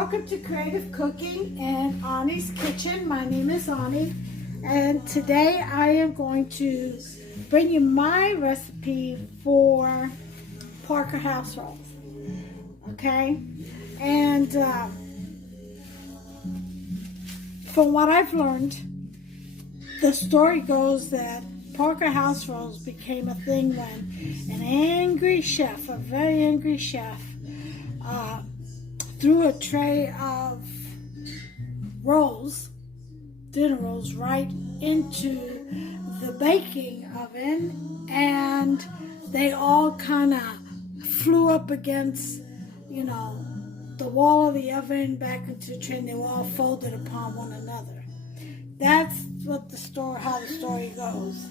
Welcome to Creative Cooking and Ani's Kitchen. My name is Ani, and today I am going to bring you my recipe for Parker house rolls. Okay, and from what I've learned, the story goes that Parker house rolls became a thing when an angry chef, a very angry chef, threw a tray of rolls, dinner rolls, right into the baking oven, and they all kind of flew up against, the wall of the oven back into the tray, and they were all folded upon one another. That's what how the story goes,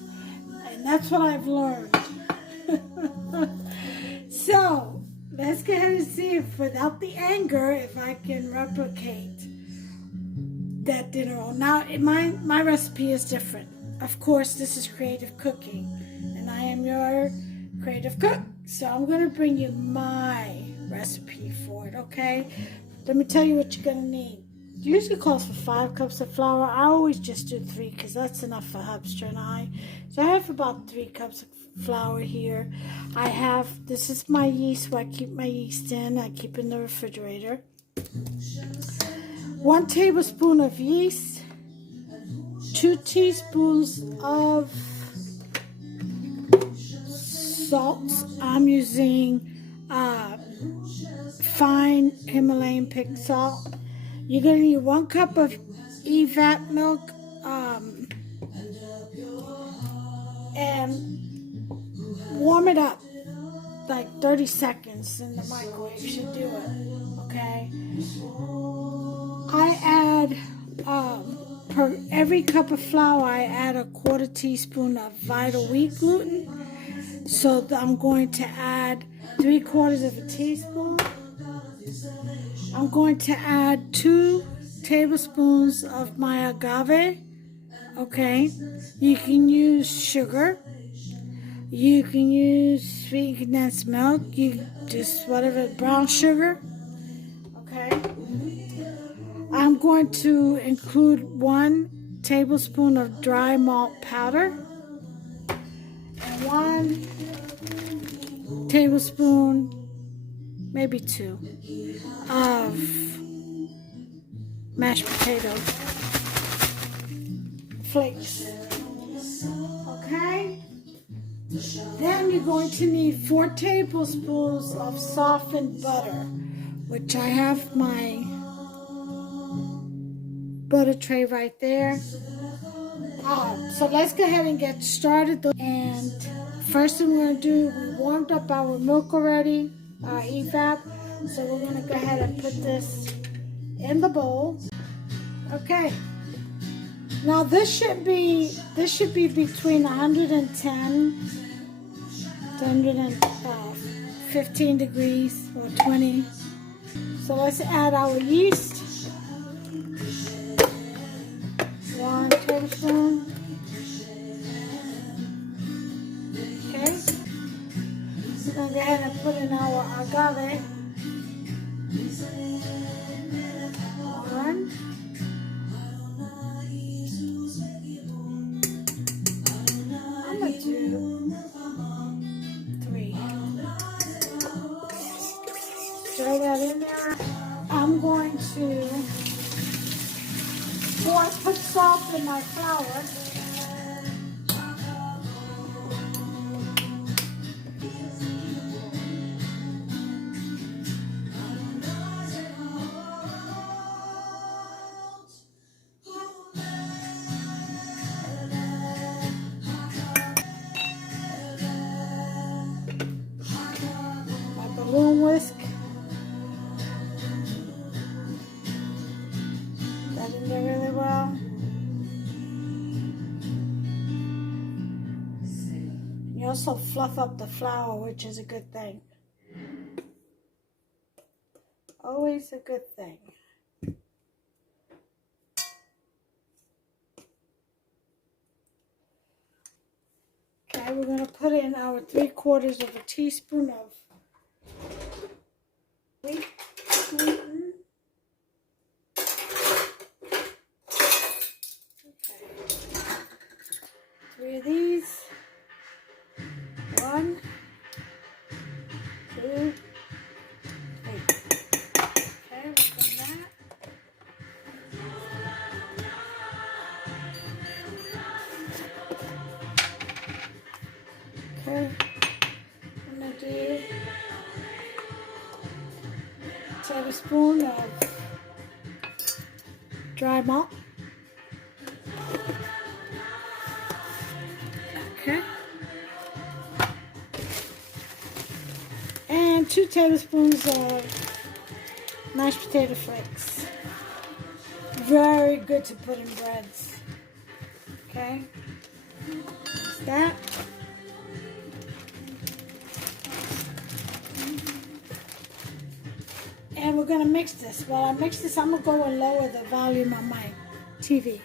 and that's what I've learned. So let's go ahead and see if, without the anger, if I can replicate that dinner roll. Now, my recipe is different. Of course, this is creative cooking, and I am your creative cook. So I'm going to bring you my recipe for it, okay? Let me tell you what you're going to need. It usually calls for 5 cups of flour. I always just do 3 because that's enough for Hubster and I. So I have about 3 cups of flour here. This is my yeast, where I keep my yeast in. I keep in the refrigerator. 1 tablespoon of yeast, 2 teaspoons of salt. I'm using fine Himalayan pink salt. You're going to need 1 cup of evap milk, and warm it up like 30 seconds in the microwave should do it, okay? I add, per every cup of flour, I add a 1/4 teaspoon of Vital wheat gluten. So I'm going to add 3/4 of a teaspoon. I'm going to add 2 tablespoons of my agave, okay? You can use sugar. You can use sweet condensed milk. Just whatever, brown sugar, okay? I'm going to include 1 tablespoon of dry malt powder and 1 tablespoon, maybe 2, of mashed potato flakes. Okay? Then you're going to need 4 tablespoons of softened butter, which I have my butter tray right there. So let's go ahead and get started. And first thing we're going to do, we warmed up our milk already, our evap. So we're going to go ahead and put this in the bowl. Okay. Now this should be between 110 to 115 degrees or 20. So let's add our yeast. 1 tablespoon. Okay. We're going to go ahead and put in our agave. 1. I'm going to do 3. Throw that in there. I'm going to, before I put salt in my flour, my balloon whisk. That in there really well. You also fluff up the flour, which is a good thing. Always a good thing. Okay, we're going to put in our 3/4 of a teaspoon of wheat gluten. Okay, I'm gonna do a tablespoon of dry malt. Okay. And 2 tablespoons of mashed potato flakes. Very good to put in breads. Okay. That's that. And we're going to mix this. While I mix this, I'm going to go and lower the volume on my TV.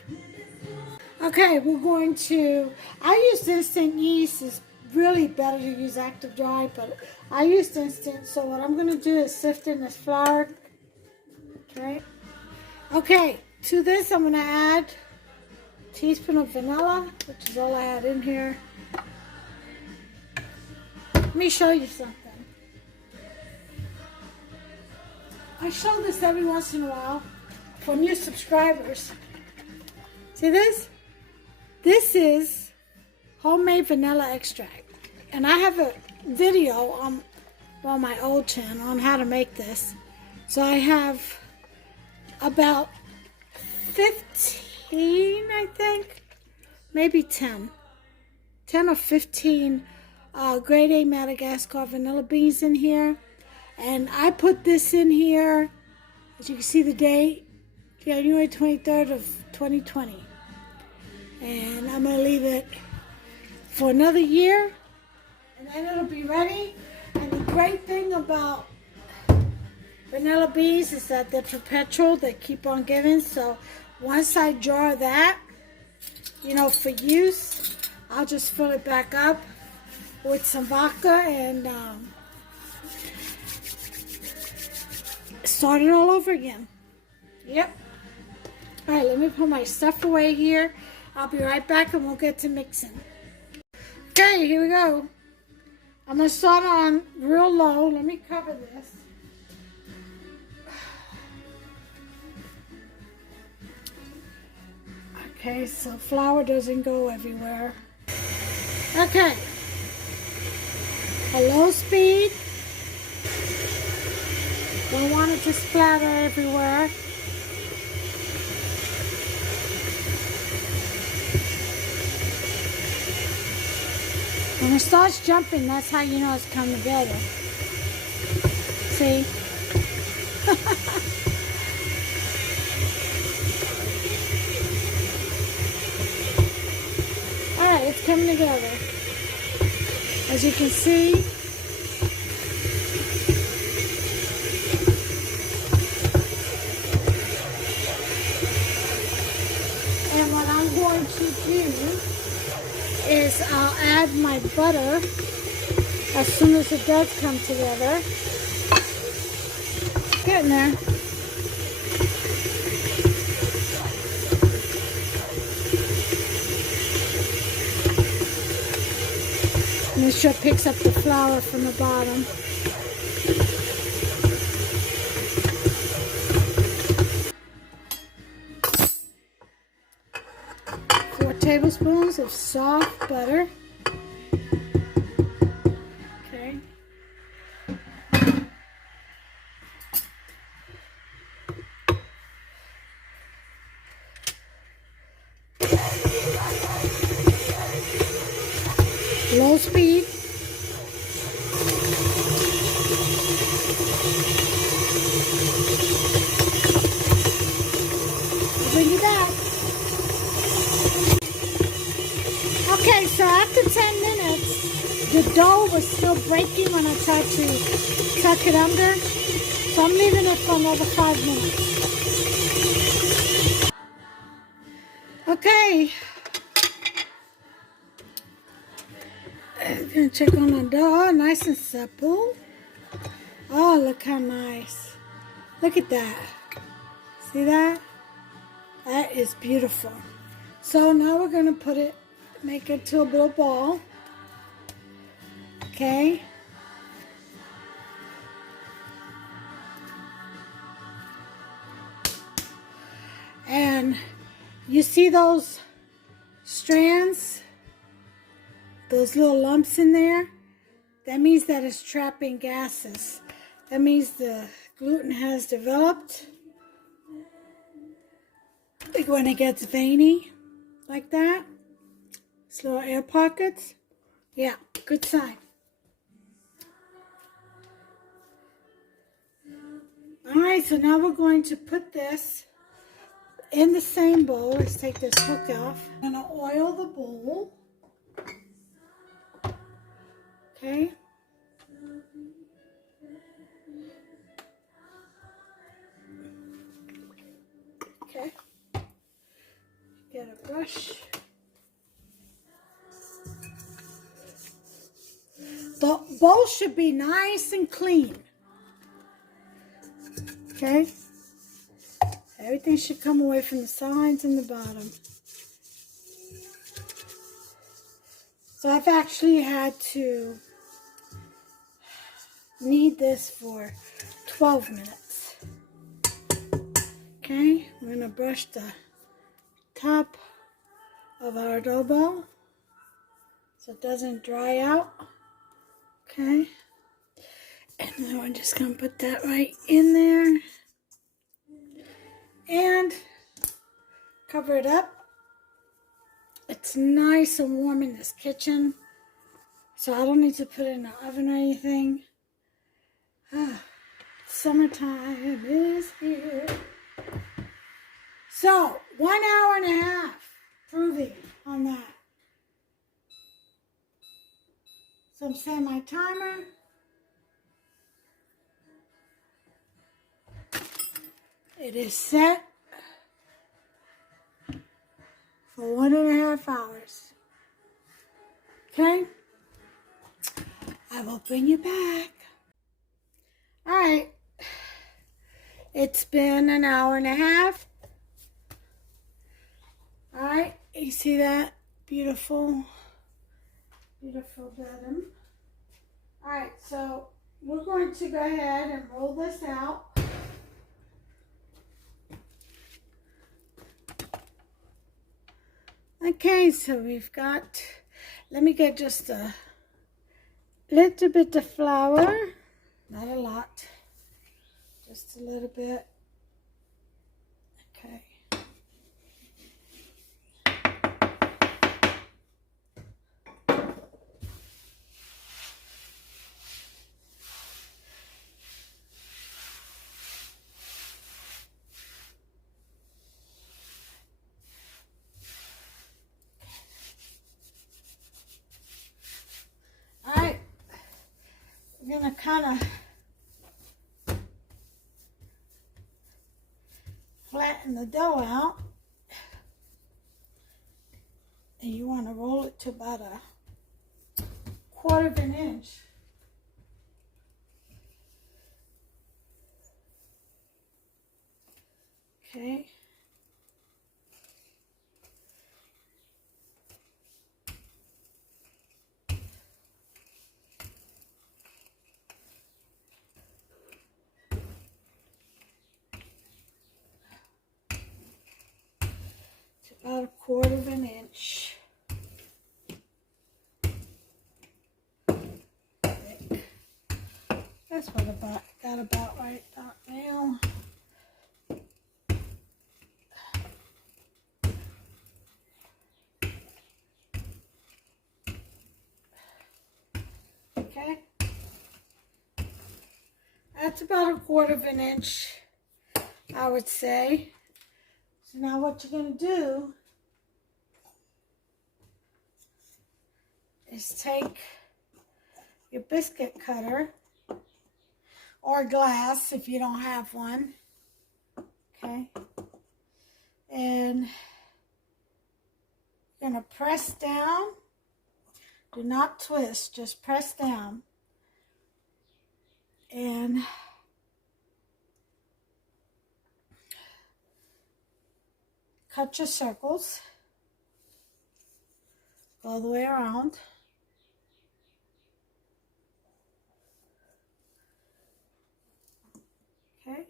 Okay, we're going to, I used instant yeast. It's really better to use active dry, but I used instant. So what I'm going to do is sift in this flour. Okay. Okay, to this I'm going to add a teaspoon of vanilla, which is all I had in here. Let me show you something. I show this every once in a while for new subscribers. See this? This is homemade vanilla extract. And I have a video on my old channel on how to make this. So I have about 15, I think, maybe 10 or 15 grade A Madagascar vanilla beans in here. And I put this in here, as you can see the date, January 23rd of 2020. And I'm going to leave it for another year, and then it'll be ready. And the great thing about vanilla beans is that they're perpetual. They keep on giving. So once I jar that, you know, for use, I'll just fill it back up with some vodka and start it all over again. Yep. All right, let me put my stuff away here. I'll be right back and we'll get to mixing. Okay, here we go. I'm going to start on real low. Let me cover this. Okay, so flour doesn't go everywhere. Okay. A low speed. Don't want it to splatter everywhere. When it starts jumping, that's how you know it's come together. See? Alright, it's coming together. As you can see, and what I'm going to do is I'll add my butter as soon as it does come together. Getting there. Make sure it picks up the flour from the bottom. Tablespoons of soft butter. Okay. Low speed. Bring it back. Okay, so after 10 minutes, the dough was still breaking when I tried to tuck it under. So I'm leaving it for another 5 minutes. Okay. I'm going to check on the dough. Nice and supple. Oh, look how nice. Look at that. See that? That is beautiful. So now we're going to put it, make it to a little ball. Okay. And you see those strands? those little lumps in there, that means that it's trapping gases. That means the gluten has developed. Like when it gets veiny, like that, it's little air pockets. Yeah, good sign. Alright, so now we're going to put this in the same bowl. Let's take this hook off. I'm going to oil the bowl. Okay. Okay. Get a brush. The bowl should be nice and clean. Okay. Everything should come away from the sides and the bottom. So I've actually had to knead this for 12 minutes. Okay, I'm going to brush the top of our dough ball so it doesn't dry out. Okay, and then we're just going to put that right in there and cover it up. It's nice and warm in this kitchen, so I don't need to put it in the oven or anything. Summertime is here. So, 1 hour and a half proving on that. So I'm setting my timer. It is set for 1.5 hours. Okay? I will bring you back. Alright. It's been 1.5 hours. Alright, you see that? Beautiful, beautiful bottom. Alright, so we're going to go ahead and roll this out. Okay, so we've got, let me get just a little bit of flour, not a lot, just a little bit. Okay. I'm going to kind of flatten the dough out, and you want to roll it to about 1/4 inch. Okay. About 1/4 inch. That's what I got about right now. Okay. That's about 1/4 inch, I would say. So now what you're going to do is take your biscuit cutter or glass if you don't have one, okay, and you're going to press down. Do not twist, just press down and cut your circles, go all the way around. Okay.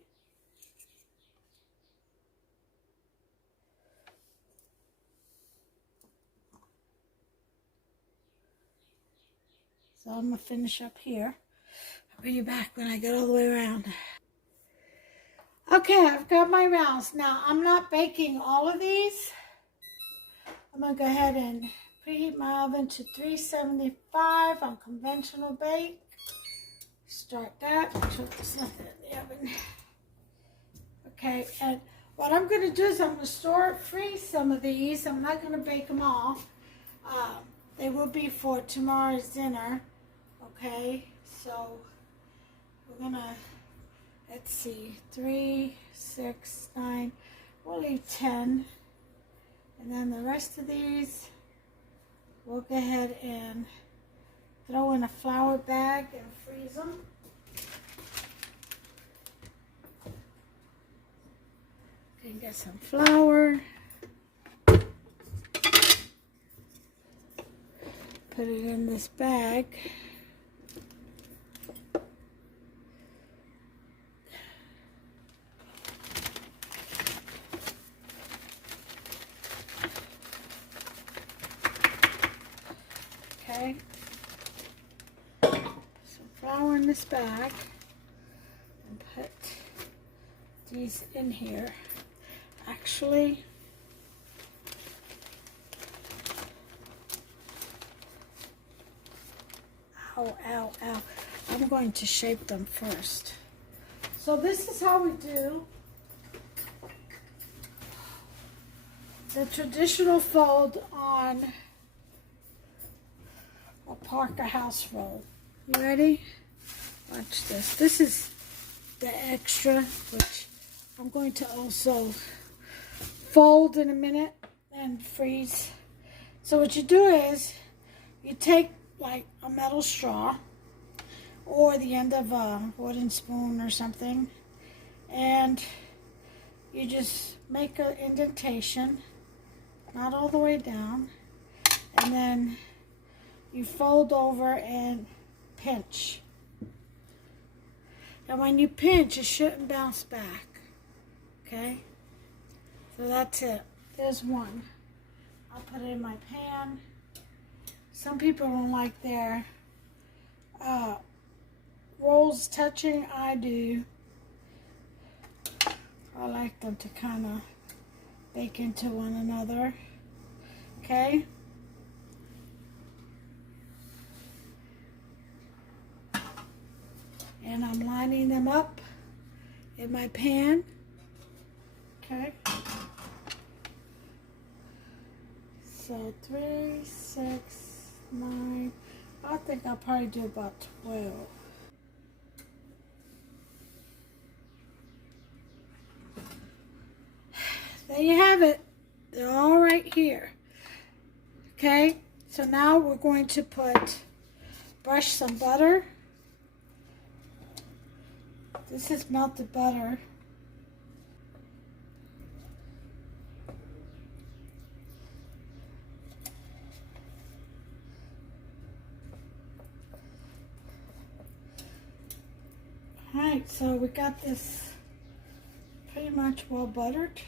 So I'm going to finish up here. I'll bring you back when I get all the way around. Okay, I've got my rounds. Now, I'm not baking all of these. I'm going to go ahead and preheat my oven to 375 on conventional bake. Start that. Make sure there's nothing in the oven. Okay, and what I'm going to do is I'm going to store, freeze some of these. I'm not going to bake them all. They will be for tomorrow's dinner. Okay, so we're going to, let's see, 3, 6, 9, we'll leave 10. And then the rest of these, we'll go ahead and throw in a flour bag and freeze them. And get some flour. Put it in this bag. Okay. Put some flour in this bag and put these in here. Actually, ow, ow, ow. I'm going to shape them first. So this is how we do the traditional fold on a Parker house roll. You ready? Watch this. This is the extra, which I'm going to also fold in a minute and freeze. So what you do is you take like a metal straw or the end of a wooden spoon or something, and you just make an indentation, not all the way down, and then you fold over and pinch. And when you pinch, it shouldn't bounce back. Okay? So that's it. There's one. I'll put it in my pan. Some people don't like their rolls touching. I do. I like them to kind of bake into one another. Okay? And I'm lining them up in my pan. Okay? So 3, 6, 9, I think I'll probably do about 12. There you have it. They're all right here. Okay, so now we're going to brush some butter. This is melted butter. Alright, so we got this pretty much well buttered.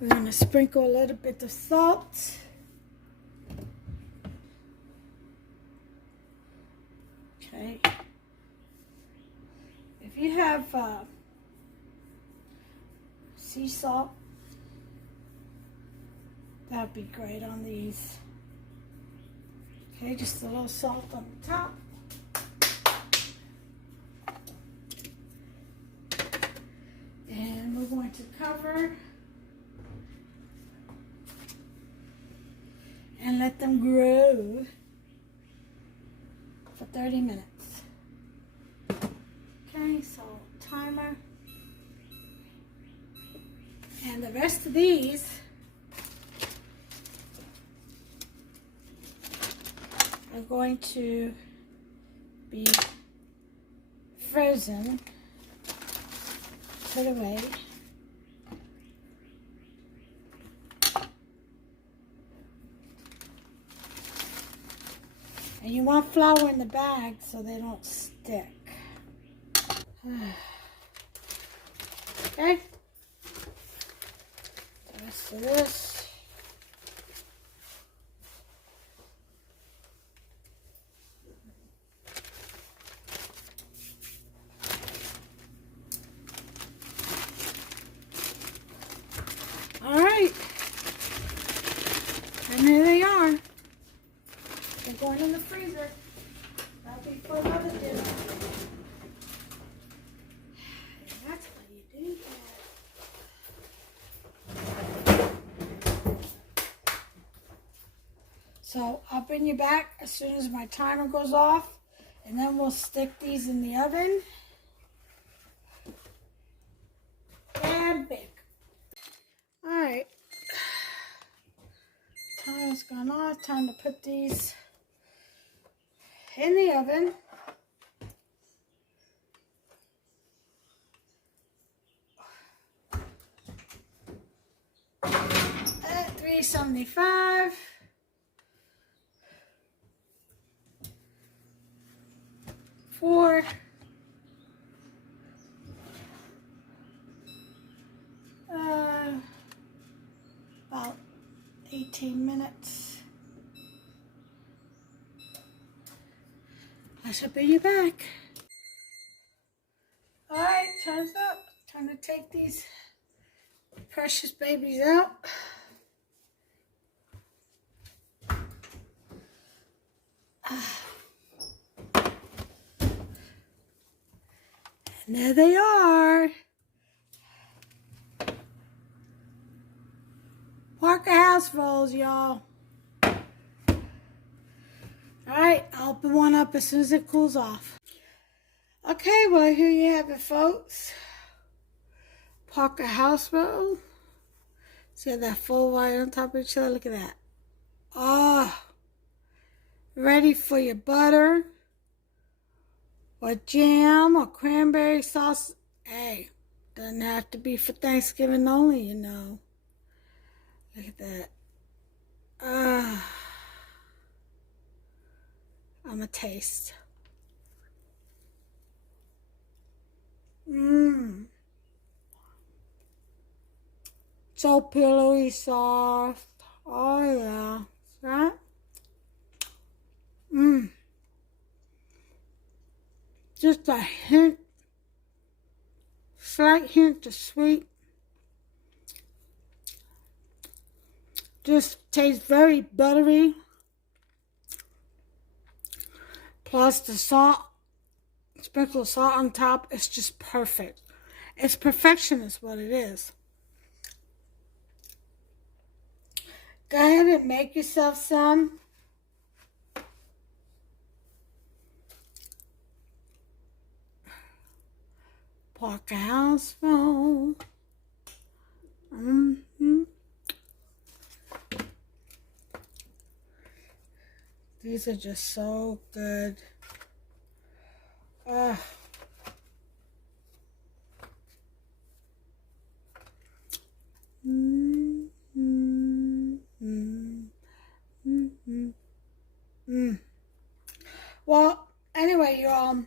We're going to sprinkle a little bit of salt. Okay. If you have sea salt, that'd be great on these. Okay, just a little salt on the top. And we're going to cover and let them grow for 30 minutes. Okay, so timer. And the rest of these are going to be frozen, put away. And you want flour in the bag so they don't stick. Okay. The rest of this. Alright. And there they are. They're going in the freezer. That'll be for another dinner. And that's what you do that. So I'll bring you back as soon as my timer goes off. And then we'll stick these in the oven. And bake. Alright. Time's gone off. Time to put these in the oven. At 375. For about 18 minutes. I shall be back. Alright, time's up. Time to take these precious babies out. And there they are. Parker House rolls, y'all. Alright, I'll open one up as soon as it cools off. Okay, well, here you have it, folks. Parker House roll. See that full white on top of each other? Look at that. Oh, ready for your butter or jam or cranberry sauce. Hey, doesn't have to be for Thanksgiving only, you know. Look at that. I'm a taste. So pillowy soft. Oh yeah. Right? Just a hint, slight hint of sweet. Just tastes very buttery. Plus the salt, sprinkle of salt on top. It's just perfect. It's perfection is what it is. Go ahead and make yourself some. Parker House roll. These are just so good. Well, anyway, y'all,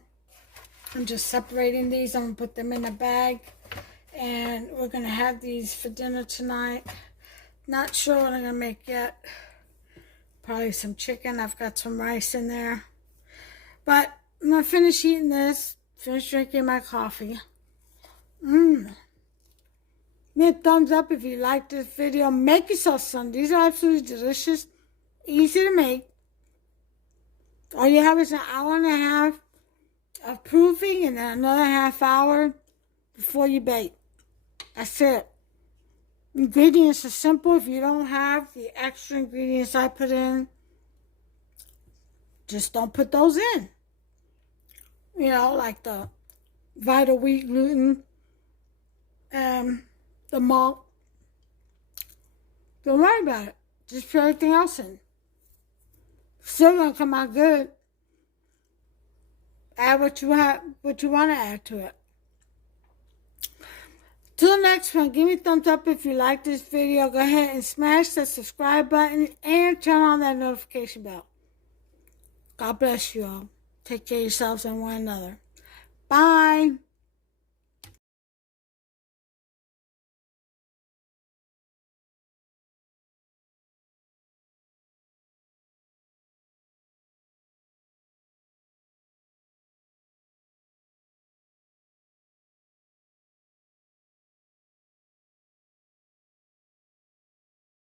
I'm just separating these. I'm going to put them in a bag. And we're going to have these for dinner tonight. Not sure what I'm going to make yet. Probably some chicken. I've got some rice in there. But I'm going to finish eating this. Finish drinking my coffee. Give me a thumbs up if you like this video. Make yourself some. These are absolutely delicious. Easy to make. All you have is an hour and a half of proofing and then another half hour before you bake. That's it. Ingredients are simple. If you don't have the extra ingredients I put in, just don't put those in. You know, like the vital wheat gluten, the malt. Don't worry about it. Just put everything else in. Still gonna come out good. Add what you want to add to it. Till the next one, give me a thumbs up if you like this video. Go ahead and smash that subscribe button and turn on that notification bell. God bless you all. Take care of yourselves and one another. Bye.